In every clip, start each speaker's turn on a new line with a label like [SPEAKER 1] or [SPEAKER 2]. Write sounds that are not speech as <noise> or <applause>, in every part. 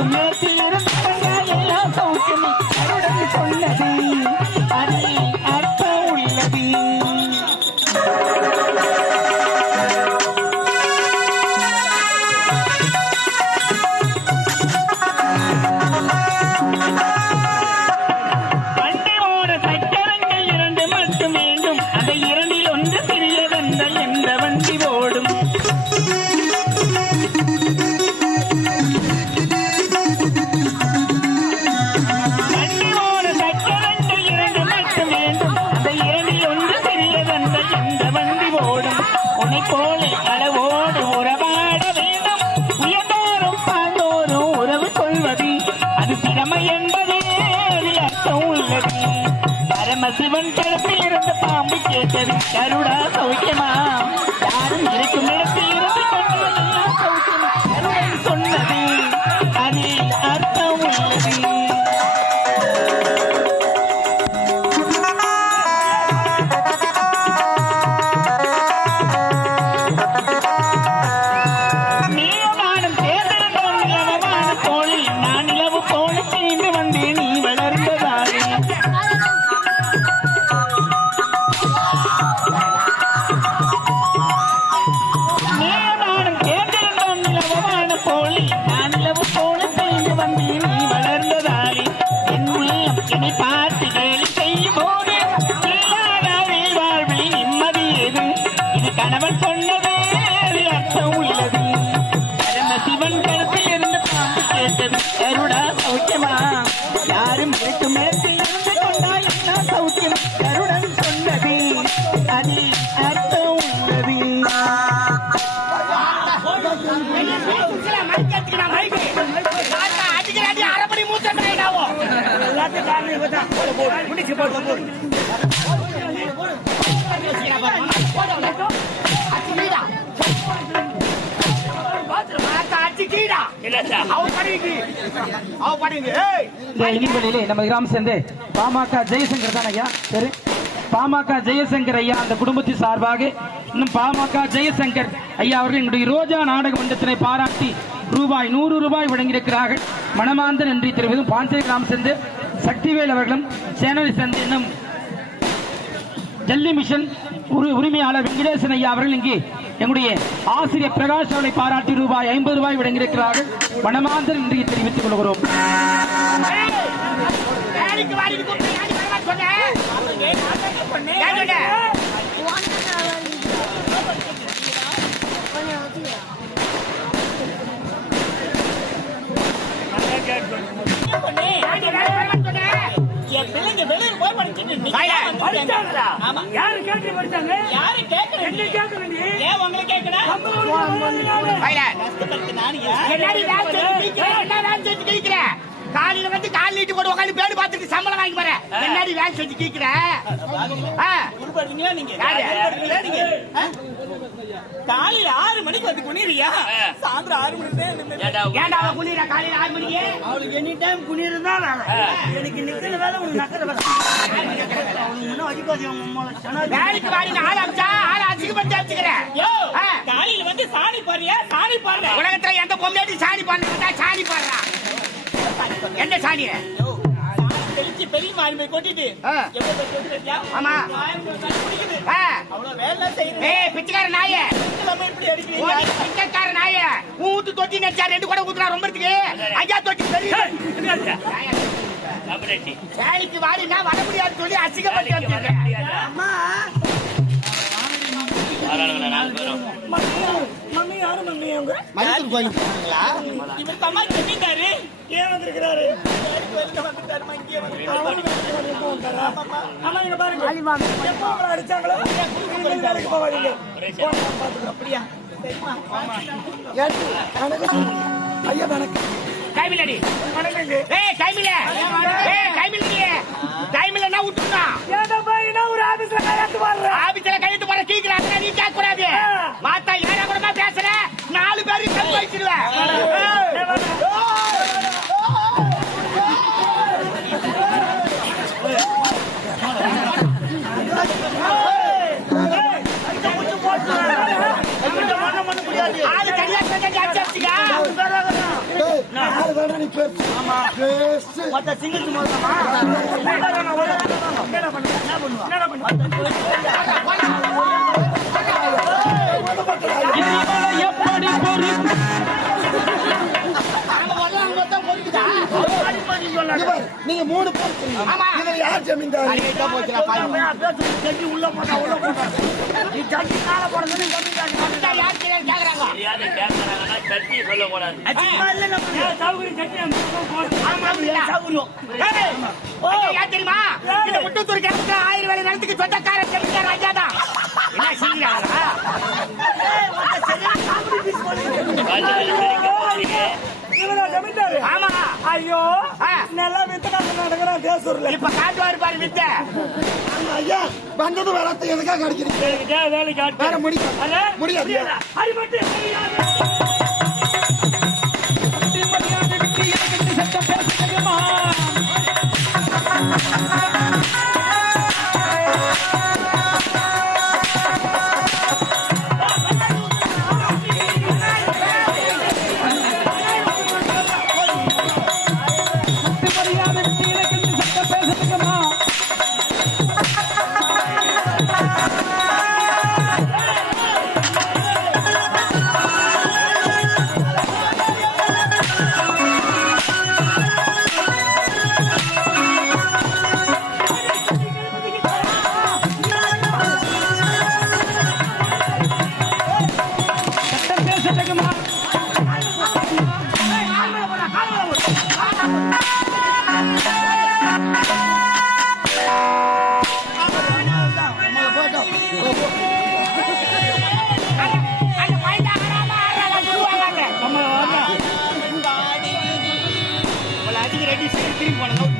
[SPEAKER 1] சொன்னது அதில் அர்த்தம் உள்ளது கருடா சௌக்கியமா? யாரும் இருக்கும் இடத்தில் இருந்து சொன்னது. கணவன் சொன்னதே அர்த்தம் உள்ளது. பரம சிவன் கருத்தில் இருந்து பாம்பு கேட்டது. கருடா சௌக்கியமா? யாரும் இருக்கும் மேற்கில் இருந்து கொண்டா என்ன சௌக்கியம்? கருடன் சொன்னது அது அர்த்தம் உள்ளது.
[SPEAKER 2] அரை மணி மூச்சு இந்த இனிவெளியிலே நம்ம கிராமம் சேர்ந்து பாமக ஜெயசங்கர் தான் ஐயா? சரி. பாமக ஜெயசங்கர் ஐயா அந்த குடும்பத்தின் சார்பாக இன்னும் பாமக ஜெயசங்கர் ஐயா அவர்கள் எங்களுடைய ரோஜா நாடக மன்றத்தினை பாராட்டி ரூபாய் நூறு ரூபாய் வழங்கியிருக்கிறார்கள். மனமார்ந்த நன்றி தெரிவித்தும் பாஞ்சை கிராமம் சேர்ந்து சக்திவேல் அவர்களும் சேனலை சேர்ந்து இன்னும் ஜல்லி மிஷன் உரிமையாளர் வெங்கடேசன் ஐயா அவர்கள் இங்கே எங்களுடைய ஆசிரியர் பிரகாஷ் அவர்களை பாராட்டி ரூபாய் ஐம்பது ரூபாய் வழங்கியிருக்கிறார்கள் மனமாந்தர் இன்றைக்கு தெரிவித்துக் கொள்கிறோம்
[SPEAKER 1] என் பிள்ளைங்க வெளியில போய் படிச்சுட்டு
[SPEAKER 3] யாரு கேட்டு படிச்சாங்க
[SPEAKER 1] யாரு கேட்கறது?
[SPEAKER 3] என்ன கேட்கணும்
[SPEAKER 4] காலையில வந்து கால் நீட்டு போட்டு உட்காந்து பேடு பார்த்துட்டு சம்பளம் வாங்கி போறேன். என்னடி வேலை செஞ்சு கேக்குற?
[SPEAKER 1] காலையில ஆறு மணிக்கு வந்து குனிறியா சாயந்தரம் ஆறு மணிக்கு.
[SPEAKER 4] ஏன்டா அவன் குளிரா காலையில ஆறு மணிக்கு?
[SPEAKER 3] அவளுக்கு எனி டைம் குனியிருந்தா வேலை எனக்கு நிக்கிற வேலை உனக்கு நக்கிற வேலை.
[SPEAKER 4] வேலைக்கு வாடி ஆள் அமிச்சா ஆள்
[SPEAKER 1] யோ,
[SPEAKER 4] ஆ.
[SPEAKER 1] காலையில வந்து சாணி பாரியா சாணி பாடுற.
[SPEAKER 4] உலகத்துல எந்த பொம்மையாட்டி சாணி பண்ணா சாணி பாடுறா. என்ன சாணி?
[SPEAKER 1] தெளிச்சு பெரிய மாறி போய் கொட்டிட்டு?
[SPEAKER 4] ஆமா.
[SPEAKER 1] அவ்வளவு வேலை செய்யுது
[SPEAKER 4] ஏய் பிச்சைக்கார நாயே. பிச்சைக்கார நாயே. உன் வீட்டு தொட்டி நடிச்சா ரெண்டு கூட ஊத்துறா ரொம்பத்துக்கு ஐயா தொட்டி பெரிய வேலைக்கு வாடினா வர முடியாது சொல்லி அசிங்கப்பட்டு
[SPEAKER 3] மம்மி யாரு மம்மி அவங்க
[SPEAKER 4] மருத்துவர் கோயிலுக்கு போனீங்களா?
[SPEAKER 1] இவர் தம்மா கட்டிட்டாரு.
[SPEAKER 3] ஏன் வந்திருக்கிறாரு? பாருங்க. எப்போ அடிச்சாங்களோ? வேலைக்கு போவாதீங்க
[SPEAKER 1] அப்படியா?
[SPEAKER 3] ஐயா வணக்கம்.
[SPEAKER 4] கைமிலடி
[SPEAKER 3] வணக்கங்க.
[SPEAKER 4] ஏய் கைமில ஏய் கைமிலடி கைமில என்ன
[SPEAKER 3] ஏதோ ஒரு ஆபீஸ்ல கையெழுத்து போடுறேன்
[SPEAKER 4] ஆபீஸ்ல கையெழுத்து போட கேக்குறாங்க நீ கேட்க கூடாது மாத்தா
[SPEAKER 3] மொத்த சிங்கிள்ஸ் என்ன பண்ணுவா என்ன
[SPEAKER 4] பண்ணுவா
[SPEAKER 3] இதுல யார் ஜமீன்தார்?
[SPEAKER 4] கரெக்டா போச்சுடா பாய்
[SPEAKER 3] ஜட்ஜி உள்ள போட்டா உள்ள போட்டா. நீ ஜட்ஜி மேல போடுறது ஜமீன்தார்
[SPEAKER 4] யார் கேக்குறாங்க? ஏய், ஐயா, யார் தெரியுமா? இந்த முட்டத்தூர் கிழக்கு ஆயிரம் வேலை நிலத்துக்கு சொந்தக்கார ஜமீன்தார் ராஜா தான் என்ன செய்யறாங்களா
[SPEAKER 3] இவரா ஜமீன்தார்?
[SPEAKER 4] ஆமா.
[SPEAKER 3] ஐயோ. நல்லா வித்தனா நடக்கிறா
[SPEAKER 2] தான் பேசுறல
[SPEAKER 5] இப்ப காட்டுவாரு பாரு வித்த.
[SPEAKER 2] ஐயா வந்தது வரத்து எதுக்காக அடிக்கிறீங்க? வேற முடியாது. முடியாது
[SPEAKER 4] மரியாதை
[SPEAKER 5] திரும்பி போனோம்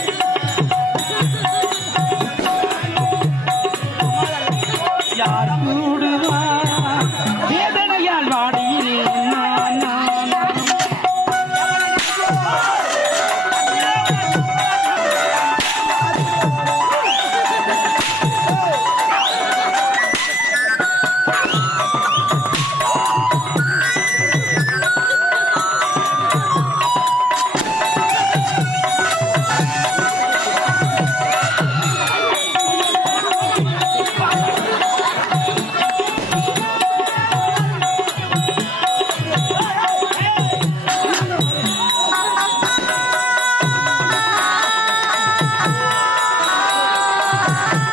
[SPEAKER 2] யார் யார் <laughs>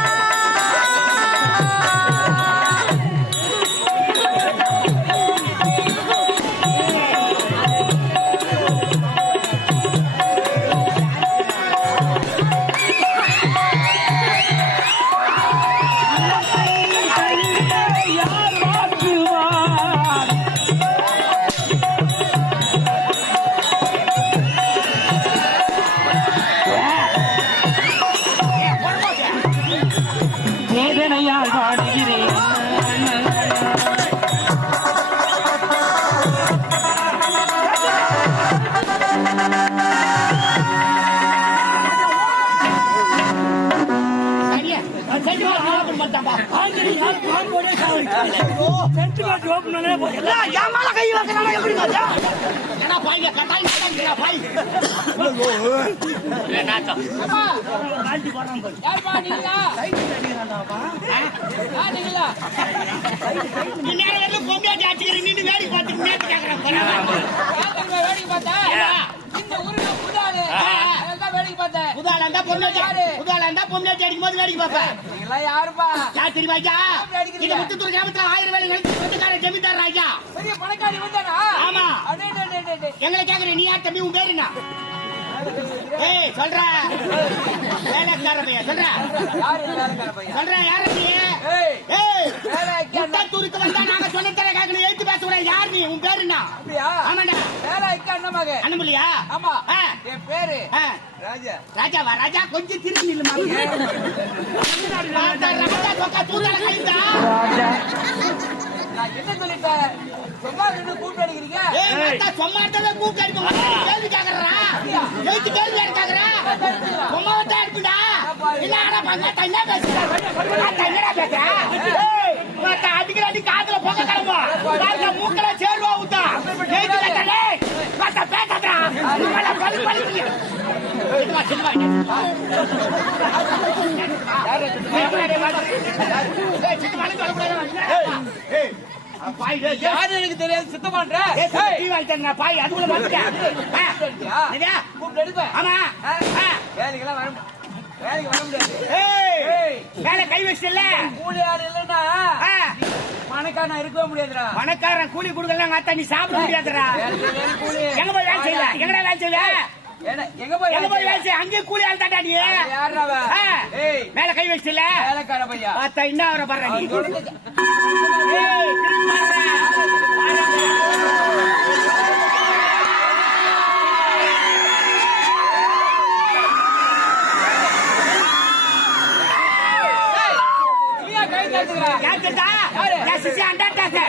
[SPEAKER 3] எப்படி பார்த்தா
[SPEAKER 4] இந்த ஊர்ல கட்டாயம் வேடிக்கை கேட்கறேன் புதாலண்டா பொம்மையாட்டி புதாலண்டா பொம்மையாட்டி அடிக்கும். போது வேடிக்கை பார்ப்பேன். யார் தெரியுமா ஐயா? இந்த முத்துத்தூர் கிராமத்துல ஆயிரம் வேலை நினைச்சு சொந்தக்கார ஜமீன்தார் ஐயா. ஆமா. எங்களை கேக்குறேன் நீ யார் தம்பி? உன் பேரு என்ன? ஏய் சொல்ற. வேலைக்கார பையன்? சொல்ற சொல்ற யாரு நீ? ஏய் முத்தத்தூருக்கு வந்தா நாங்க சொன்ன தர கேட்கணும் எழுத்து பேச யார் நீ? உன் பேரு என்ன? ஆமாண்டா. அண்ணமல்லியா
[SPEAKER 6] ஆமா.
[SPEAKER 4] ஆ,
[SPEAKER 6] என் பேரு. ராஜா.
[SPEAKER 4] ராஜாவா? ராஜா கொஞ்சம் திரும்பி நில்லுமா ராஜா ராஜா
[SPEAKER 2] ராஜா.
[SPEAKER 6] நான் என்ன சொல்லிட்டேன்? சும்மா நின்று கூப்பிட்டு அடிக்கிறீங்க
[SPEAKER 4] ஏய். ராஜா சொம்மாட்டவே கூப்பிட்டு அடிப்போம் கேள்வி கேக்குறா. எழுத்து கேள்வி கேக்குறா. சும்மா வந்தா அடிப்புடா இல்ல ஆனா பங்க தண்ணா பேசுறா. தண்ணா பேசுற ஏய். மத்த அடிக்கிற அடி காதுல போக கிளம்பா ராஜா மூக்கல சேர்வா ஊத்தா. எழுத்து கேட்டே மத்த பேசாதடா. இவள
[SPEAKER 6] எனக்கு தெரியாது? சுத்தம் பண்ற?
[SPEAKER 4] டீ வாங்கிட்டேன் பாய் அதுக்குள்ள?
[SPEAKER 6] கூப்பிட்டு எடுப்பேன்
[SPEAKER 4] ஆமா.
[SPEAKER 6] வேலைக்கெல்லாம் வர மு- வேலைக்கு வர முடியாது.
[SPEAKER 4] மேல கை வச்சிட்டல
[SPEAKER 6] கூலி ஆள் இல்லைன்னா மணக்கான இருக்கவே முடியாதுடா.
[SPEAKER 4] பணக்காரன் கூலி கொடுக்கலாம் அத்தா நீ சாப்பிட முடியாதுடா.
[SPEAKER 6] வேலை
[SPEAKER 4] எங்க போய் வேலை செய்யல? எங்கடா வேலை செய்யல?
[SPEAKER 6] எங்க போய்
[SPEAKER 4] எங்க போய்
[SPEAKER 6] வேலை
[SPEAKER 4] அங்கேயே கூலி ஆள் தாண்டா நீ. மேல கை வச்சிட்டல
[SPEAKER 6] வேலைக்கார பையா?
[SPEAKER 4] அத்தா என்ன அவரை பாரு நீ. யார் கேட்டா? என் சிஷ்யன் undertaker.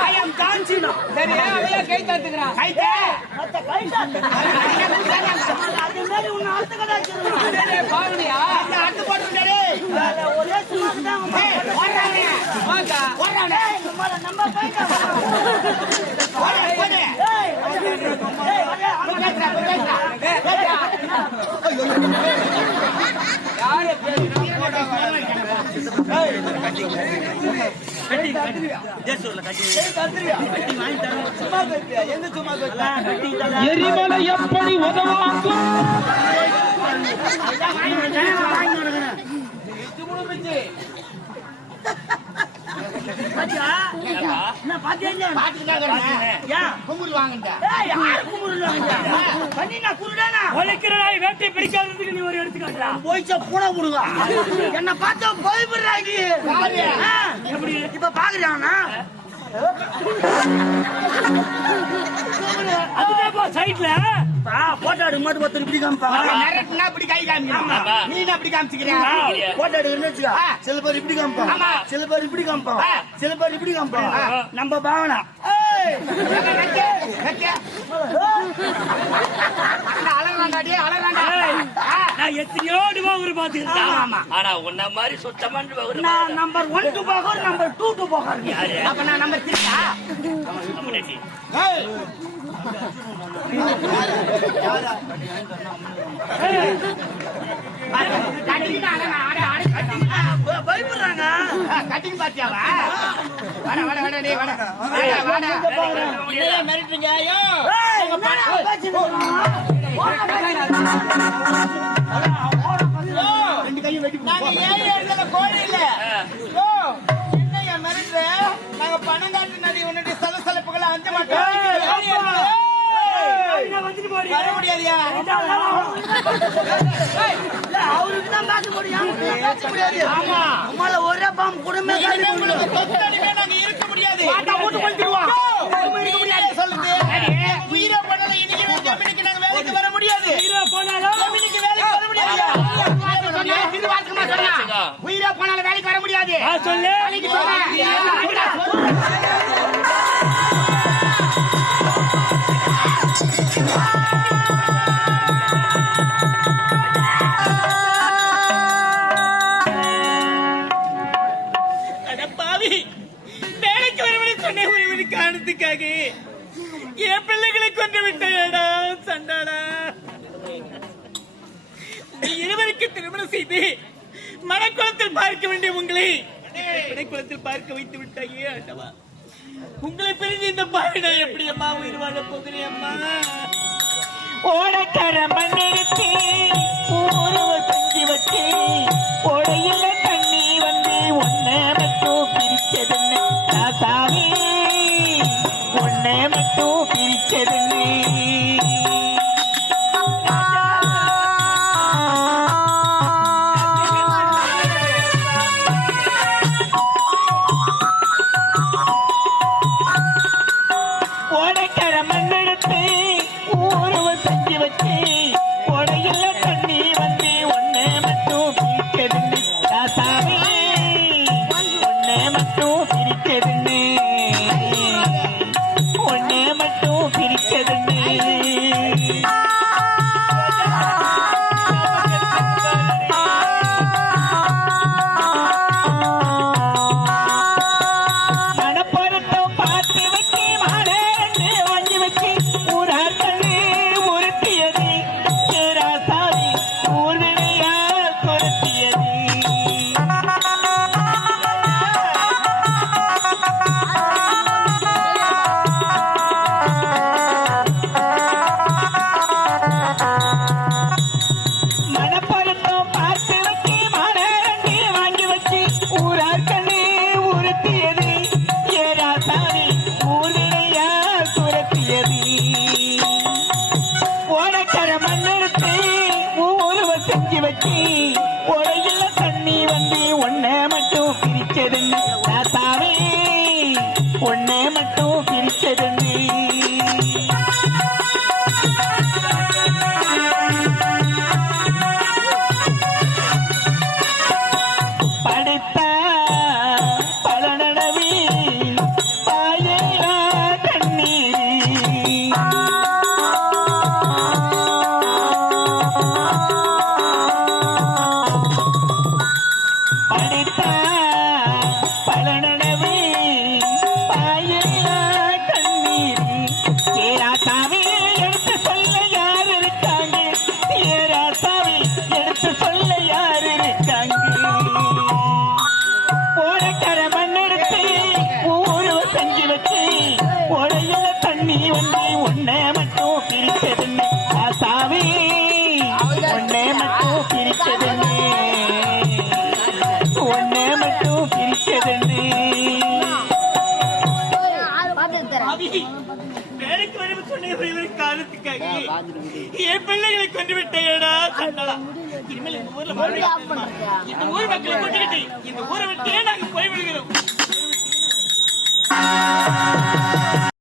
[SPEAKER 4] I am John Cena.
[SPEAKER 6] சரி அவன் ஏன் கை தட்டுகிறான்
[SPEAKER 3] மத்த கை சாத்து அது மாதிரி உன்னை அழுத்த கடாச்சு
[SPEAKER 6] பாருனியா
[SPEAKER 4] அந்த அட்டு போட்டுருந்தாரு.
[SPEAKER 3] ஒரே சும்மா தான் உன்
[SPEAKER 4] ஏய், ஓடுறானே.
[SPEAKER 6] வாக்கா
[SPEAKER 3] நம்ம போயிட்டா
[SPEAKER 4] ஓடு, ஓடு.
[SPEAKER 3] ஏய் ஏய் வரே
[SPEAKER 4] போய் பேசுறா, போய் பேசுறா.
[SPEAKER 2] எரிமலை எப்படி உதவாக்கும்?
[SPEAKER 3] பாத்தியா என்ன பாத்தியா இல்லையா?
[SPEAKER 4] பாத்துட்டு தான் இருக்கிறேன்.
[SPEAKER 3] ஏன்
[SPEAKER 4] கும்புரு வாங்கண்டா.
[SPEAKER 3] ஏய் யார் கும்பிடுறாங்க பண்ணி நான் குருடானா
[SPEAKER 1] உழைக்கிறனாய் வேட்டை பிடிக்காததுக்கு நீ ஒரு எடுத்துக்காட்டா
[SPEAKER 3] போயிச்ச பூனை விடுங்க என்ன பார்த்தா
[SPEAKER 4] யாரு?
[SPEAKER 3] எப்படி? இப்ப பாக்குறானா
[SPEAKER 1] அதுதான் சைட்ல
[SPEAKER 3] போட்டோ எடுக்கும் போது ஒருத்தர் இப்படி காமிப்பாங்க
[SPEAKER 4] இப்படி கை காமிக்கிறான். நீ என்ன இப்படி காமிச்சுக்கிறியா?
[SPEAKER 3] போட்டோ எடுக்கணும்னு வச்சுக்கோ. சில பேர் இப்படி காமிப்பாங்க. சில பேர் இப்படி காமிப்பாங்க. சில பேர் இப்படி காமிப்பாங்க. நம்ம பாவனா. ஏய்
[SPEAKER 4] எங்க வெட்டு? வெட்டு. அண்ணா, அலறான்டா, டேய், அலறான்டா. ஆ.
[SPEAKER 1] நான் எத்தனையோ ஒரு பாத்துக்கிட்டேன்
[SPEAKER 4] ஆமா.
[SPEAKER 7] ஆனா உன்ன மாதிரி சுத்தமான ஒரு
[SPEAKER 3] நான் number one to number two to போகிறேன்
[SPEAKER 4] அப்ப நான் நம்பர் த்ரீயா?
[SPEAKER 3] பயப்படுறாங்க
[SPEAKER 4] கட்டிங் பாத்தியாவா? வாடா, வாடா, வாடா, டேய், வாடா. வாடா, வாடா. என்னையா மிரட்டுறீங்க? ஐயோ.
[SPEAKER 3] அவருக்கு தான் பார்க்க முடியும்.
[SPEAKER 4] ஆமா.
[SPEAKER 3] உமால ஒரே பாம்பு குடும்பமே
[SPEAKER 4] கூடாது
[SPEAKER 1] சொல்லு காரணத்துக்காக என் பிள்ளைகளை கொண்டு விட்டேடா சண்டாடா இருவருக்கு திருமணம் செய்து மனக்குளத்தில் பார்க்க வேண்டிய உங்களை. மனக்குளத்தில் பார்க்க வைத்து விட்டாயே ஆண்டவா உங்களை பிரிஞ்சு இந்த பாருடா எப்படி அம்மா உயிர் வாழ போகிறேன் அம்மா? ஓடக்கர மண்ணிருக்கே ஒருவர் வச்சே ஓடையில் தண்ணி வந்து ஒன்ன மட்டும் பிரிச்சதுன்னு. ராசாவே ஒன்ன மட்டும் பிரிச்சதுன்னு. இந்த ஊர் மக்களை கொண்டுகிட்டு இந்த ஊரை விட்டே நாங்க போய் விடுகிறோம்